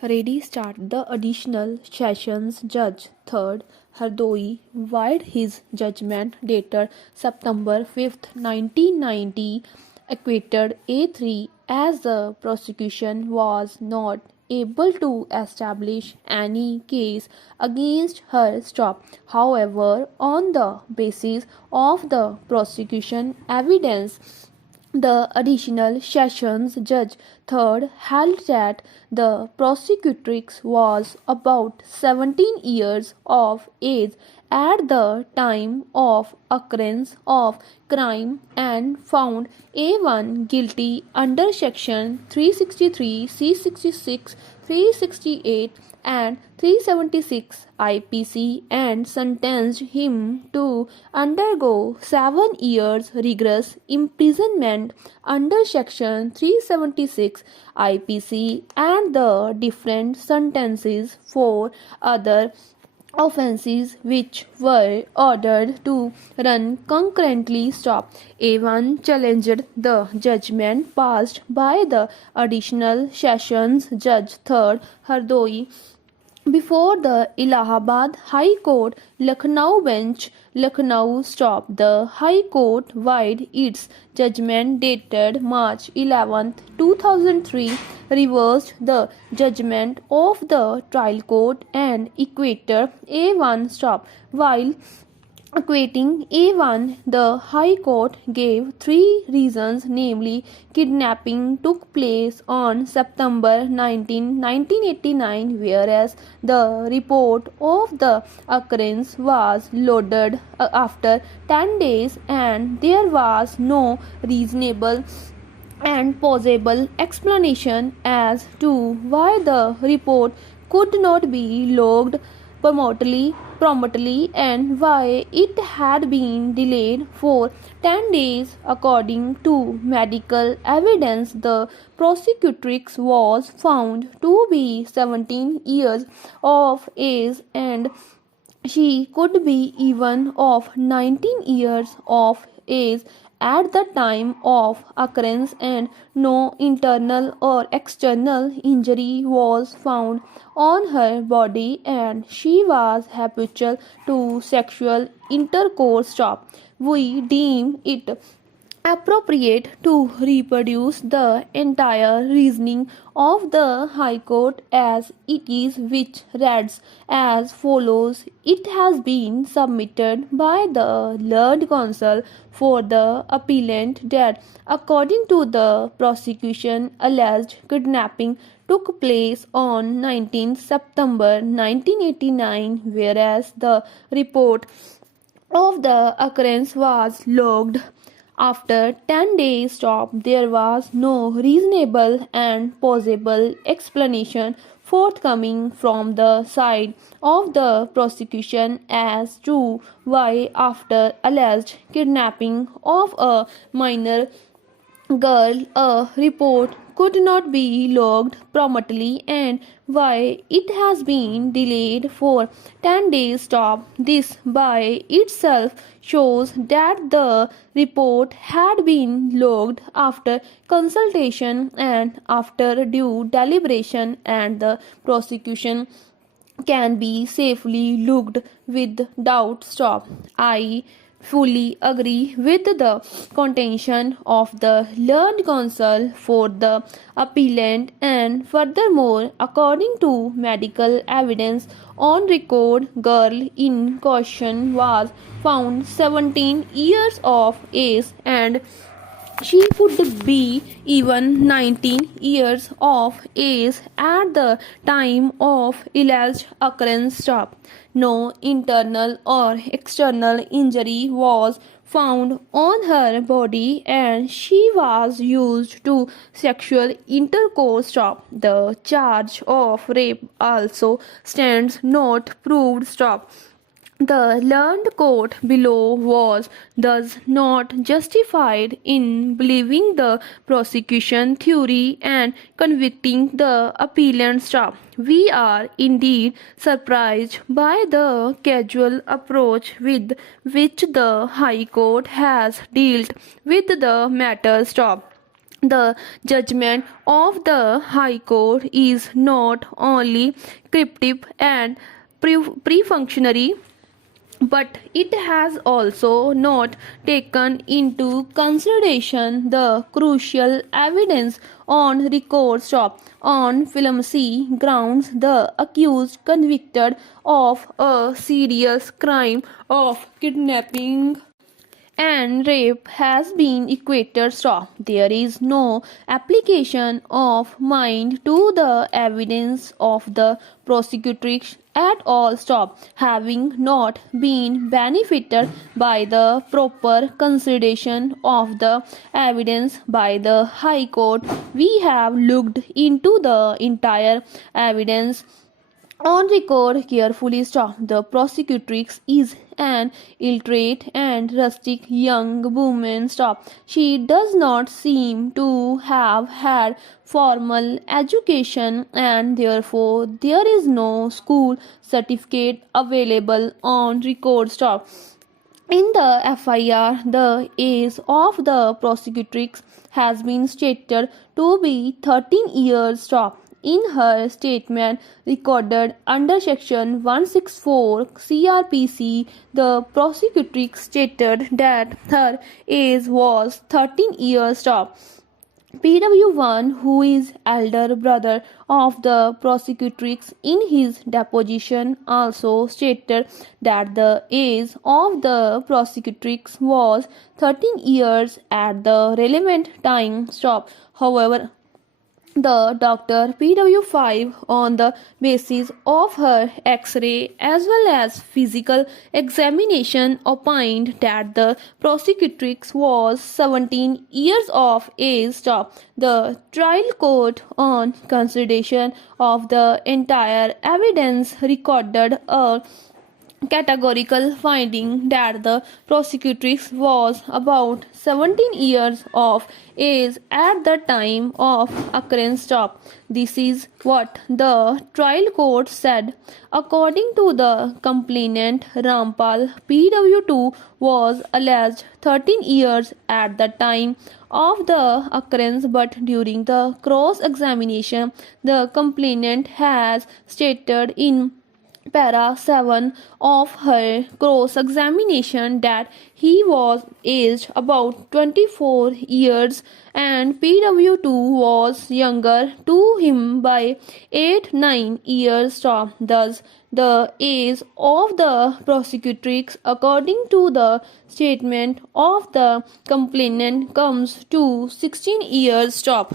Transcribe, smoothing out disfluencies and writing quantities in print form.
Ready start. The additional sessions judge third Hardoi wired his judgment dated September 5th, 1990, acquitted A3 as the prosecution was not able to establish any case against her. Stop. However, on the basis of the prosecution evidence, the additional sessions judge third held that the prosecutrix was about 17 years of age at the time of occurrence of crime and found A1 guilty under section 363 C66 368 and 376 IPC and sentenced him to undergo 7 years rigorous imprisonment under section 376 IPC and the different sentences for other offences which were ordered to run concurrently. Stop. A1 challenged the judgment passed by the additional sessions judge third Hardoi before the Allahabad High Court Lucknow bench. Lucknow. Stop. The High Court wide its judgment dated March 11, 2003, reversed the judgment of the trial court and equated A1. Stop. While equating A1, the High Court gave three reasons, namely, kidnapping took place on September 19, 1989, whereas the report of the occurrence was loaded after 10 days and there was no reasonable and plausible explanation as to why the report could not be logged promptly and why it had been delayed for 10 days. According to medical evidence, the prosecutrix was found to be 17 years of age and she could be even of 19 years of age at the time of occurrence and no internal or external injury was found on her body and she was habitual to sexual intercourse. Stop. We deem it appropriate to reproduce the entire reasoning of the High Court as it is, which reads as follows. It has been submitted by the learned counsel for the appellant that according to the prosecution, alleged kidnapping took place on 19 September 1989, whereas the report of the occurrence was logged after 10 days. Stop. There was no reasonable and plausible explanation forthcoming from the side of the prosecution as to why, after alleged kidnapping of a minor girl, a report could not be logged promptly and why it has been delayed for 10 days. Stop. This by itself shows that the report had been logged after consultation and after due deliberation and the prosecution can be safely looked with doubt. Stop. I fully agree with the contention of the learned counsel for the appellant, and furthermore, according to medical evidence on record, girl in question was found 17 years of age and she could be even 19 years of age at the time of alleged occurrence. Stop. No internal or external injury was found on her body and she was used to sexual intercourse. Stop. The charge of rape also stands not proved. Stop. The learned court below was thus not justified in believing the prosecution theory and convicting the appellant. Stop. We are indeed surprised by the casual approach with which the High Court has dealt with the matter. Stop. The judgment of the High Court is not only cryptic and pre-functionary, but it has also not taken into consideration the crucial evidence on record. Stop. On flimsy grounds, the accused convicted of a serious crime of kidnapping and rape has been equated. Stop. There is no application of mind to the evidence of the prosecutrix at all. Stop. Having not been benefited by the proper consideration of the evidence by the High Court, we have looked into the entire evidence on record carefully. Stop. The prosecutrix is an illiterate and rustic young woman. Stop. She does not seem to have had formal education, and therefore there is no school certificate available on record. Stop. In the FIR, the age of the prosecutrix has been stated to be 13 years. Stop. In her statement recorded under Section 164 CRPC, the prosecutrix stated that her age was 13 years. Stop. PW1, who is elder brother of the prosecutrix, in his deposition also stated that the age of the prosecutrix was 13 years at the relevant time. Stop. However, the Dr. PW5, on the basis of her X-ray as well as physical examination, opined that the prosecutrix was 17 years of age. Stop. The trial court, on consideration of the entire evidence, recorded a categorical finding that the prosecutrix was about 17 years of age at the time of occurrence. Stop. This is what the trial court said. According to the complainant, Rampal, PW2 was alleged 13 years at the time of the occurrence, but during the cross examination, the complainant has stated in para 7 of her cross examination that he was aged about 24 years and PW2 was younger to him by 8-9 years. Stop. Thus, the age of the prosecutrix, according to the statement of the complainant, comes to 16 years. Stop.